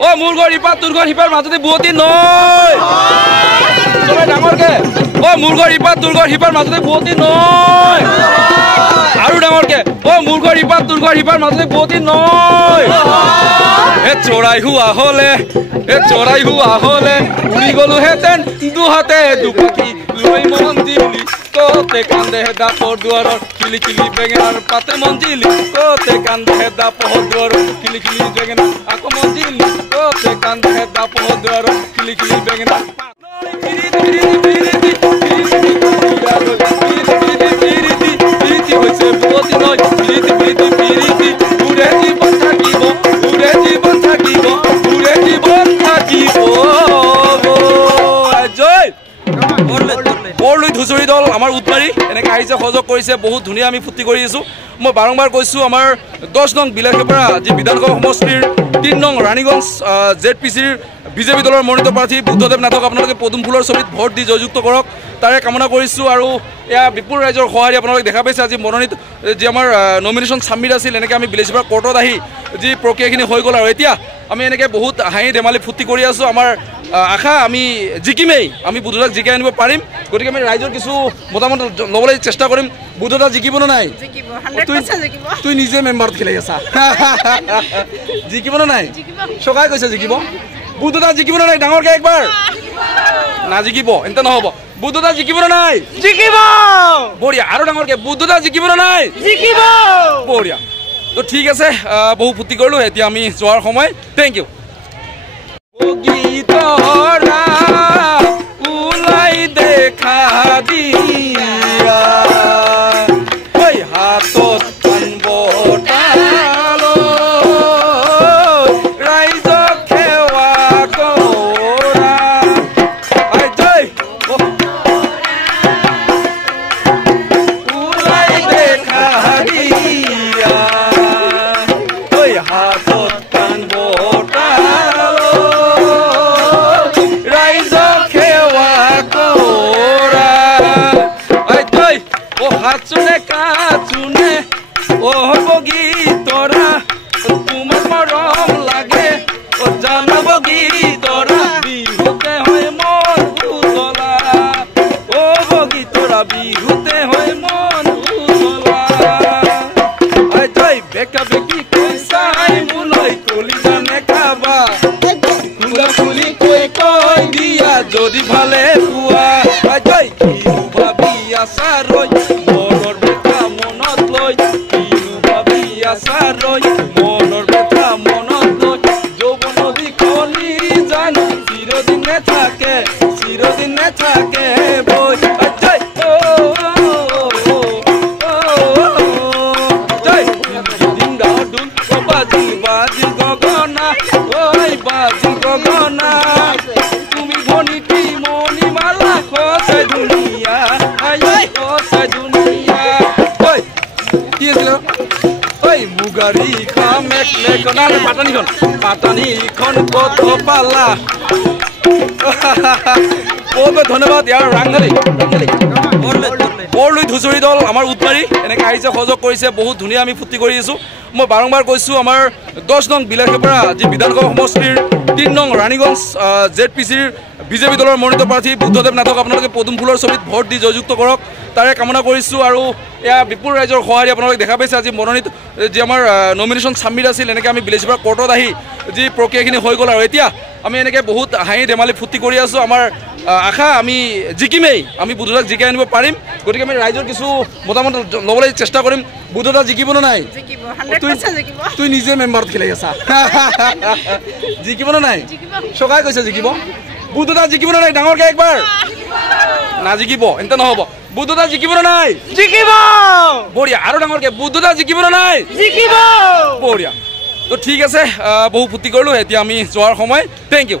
ও মোৰ ঘৰ ইপাৰ তোৰ ঘৰ সিপাৰ মাজতে বুৱতী নৈ চবে ডাঙৰকে ও মোৰ ঘৰ ইপাৰ তোৰ ঘৰ সিপাৰ মাজতে বুৱতী নৈ আৰু ডাঙৰকে ও মোৰ ঘৰ ইপাৰ তোৰ ঘৰ সিপাৰ মাজতে বুৱতী নৈ এ চৰাই হুৱা হলে উৰি গলো হেতেন দুহাতে দুপাখি লৈ মঞ্জিলি কতে কান্দে দাপৰ দুৱাৰৰ খিলি খিলি বেঙেনাৰ পাতে মঞ্জিলি কতে কান্দে দাপৰ দুৱাৰৰ খিলি খিলি বেঙেনা আকৌ মঞ্জিলি কতে কান্দে দাপৰ দুৱাৰৰ খিলি খিলি বেঙেনা হৈছে বুৱতী নৈ উৰে জীৱন থাকিব উৰে জীৱন থাকিব উৰে জীৱন থাকিব জয় বৰলৈ ধুচুৰি দল আমাৰ উৎমাৰী এনেকৈ আহিছে সহযোগ কৰিছে বহুত ধুনীয়া আমি ফূৰ্তি কৰি আছোঁ মই বাৰম্বাৰ কৈছোঁ আমাৰ 10 নং বিলাসীপাৰা যি বিধানসভা সমষ্টিৰ 3 নং ৰাণীগঞ্জ ZPCৰ বিজেপি দলৰ মনোনীত প্ৰাৰ্থী বুদ্ধদেৱ নাথক আপোনালোকে পদুম ফুলৰ ছবিত ভোট দি জয়যুক্ত কৰক তাৰে কামনা কৰিছোঁ আৰু এয়া বিপুল ৰাইজৰ সঁহাৰি আপোনালোকে দেখা পাইছে আজি মনোনীত যি আমাৰ নমিনেশ্যন ছাবমিট আছিল এনেকৈ আমি বিলাসীপাৰা কোৰ্টত আহি যি প্ৰক্ৰিয়াখিনি হৈ গ'ল আৰু এতিয়া আমি এনেকৈ বহুত হাঁহি ধেমালি ফূৰ্তি কৰি আছোঁ আমাৰ আশা আমি জিকিমেই আমি বুদ্ধদাক জিকাই আনিব পাৰিম গতিকে আমি ৰাইজৰ কিছু মতামত ল'বলৈ চেষ্টা কৰিম বুদ্ধদা জিকিব নে নাই তুই নিজে মেম্বাৰত খেলি আছা জিকিব নে নাই চকাই কৈছে জিকিব বুদ্ধদা জিকিব নে নাই ডাঙৰকৈ একবাৰ নাজিকিব এন্তে নহ'ব বুদ্ধদা জিকিব নে নাই জিকিব বঢ়িয়া আৰু ডাঙৰকৈ বুদ্ধদা জিকিব নে নাই জিকিব বঢ়িয়া তো ঠিক আছে বহু ফূৰ্তি কৰিলোঁ এতিয়া আমি যোৱাৰ সময় থেংক ইউ গীতৰা ওলাই দেখা দিয়া হাতত বটালো ৰাইজক সেৱা কৰা ওলাই দেখা দিয়া হাতত কাচুনে ও বগীতৰা তোমাক মৰম লাগে ও জানা বগীতৰা বিহুতে হয় মন উতলা ও বগীতৰা বিহুতে হয় মন উতলা জয় বেকা বেকি কৈ চাই মোলৈ কলি জানে খাবা ফুলা ফুলি কৈ দিয়া যদি ভালে পোৱা জয় কি ভাবি আছা ৰৈ মনৰ কথা মনত লৈ যৌৱন বিকলি জানো চিৰদিনে থাকে বৈ বাজি বাজি গগনা ঐ বাজি গগনা তুমি ভনিটি মণিমালা খচাই দুনিয়া খচাই দুনিয়া কি আছিল মুগাৰী খাম পাতানিখন কত পালা ধন্যবাদ ইয়াৰ ৰাংধালী বৰলৈ ধুচুৰি দল আমাৰ উৎমাৰী এনেকৈ আহিছে সহযোগ কৰিছে বহুত ধুনীয়া আমি ফূৰ্তি কৰি আছোঁ মই বাৰম্বাৰ কৈছোঁ আমাৰ 10 নং বিলাসীপাৰা যি বিধানসভা সমষ্টিৰ 3 নং ৰাণীগঞ্জ ZPCৰ বিজেপি দলৰ মনোনীত প্ৰাৰ্থী বুদ্ধদেৱ নাথক আপোনালোকে পদুম ফুলৰ ছবিত ভোট দি জয়যুক্ত কৰক তাৰে কামনা কৰিছোঁ আৰু এয়া বিপুল ৰাইজৰ সঁহাৰি আপোনালোকে দেখা পাইছে আজি মনোনীত যি আমাৰ নমিনেশ্যন ছাবমিট আছিল এনেকৈ আমি বিলাসীপাৰা কোৰ্টত আহি যি প্ৰক্ৰিয়াখিনি হৈ গ'ল আৰু এতিয়া আমি এনেকৈ বহুত হাঁহি ধেমালি ফূৰ্তি কৰি আছোঁ আমাৰ আশা আমি জিকিমেই আমি বুদ্ধদাক জিকাই আনিব পাৰিম গতিকে আমি ৰাইজৰ কিছু মতামত ল'বলৈ চেষ্টা কৰিম বুদ্ধদা জিকিব নে নাই তুই নিজে মেম্বাৰত খেলি আছা জিকিব নে নাই চকাই কৈছে জিকিব বুদ্ধদা জিকিব নে নাই ডাঙৰকৈ একবাৰ নাজিকিব এন্তে নহ'ব বুদ্ধদা জিকিব নে নাই জিকিব বঢ়িয়া আৰু ডাঙৰকৈ বুদ্ধদা জিকিব নে নাই জিকিব বঢ়িয়া তো ঠিক আছে বহু ফূৰ্তি কৰিলোঁ এতিয়া আমি যোৱাৰ সময় থেংক ইউ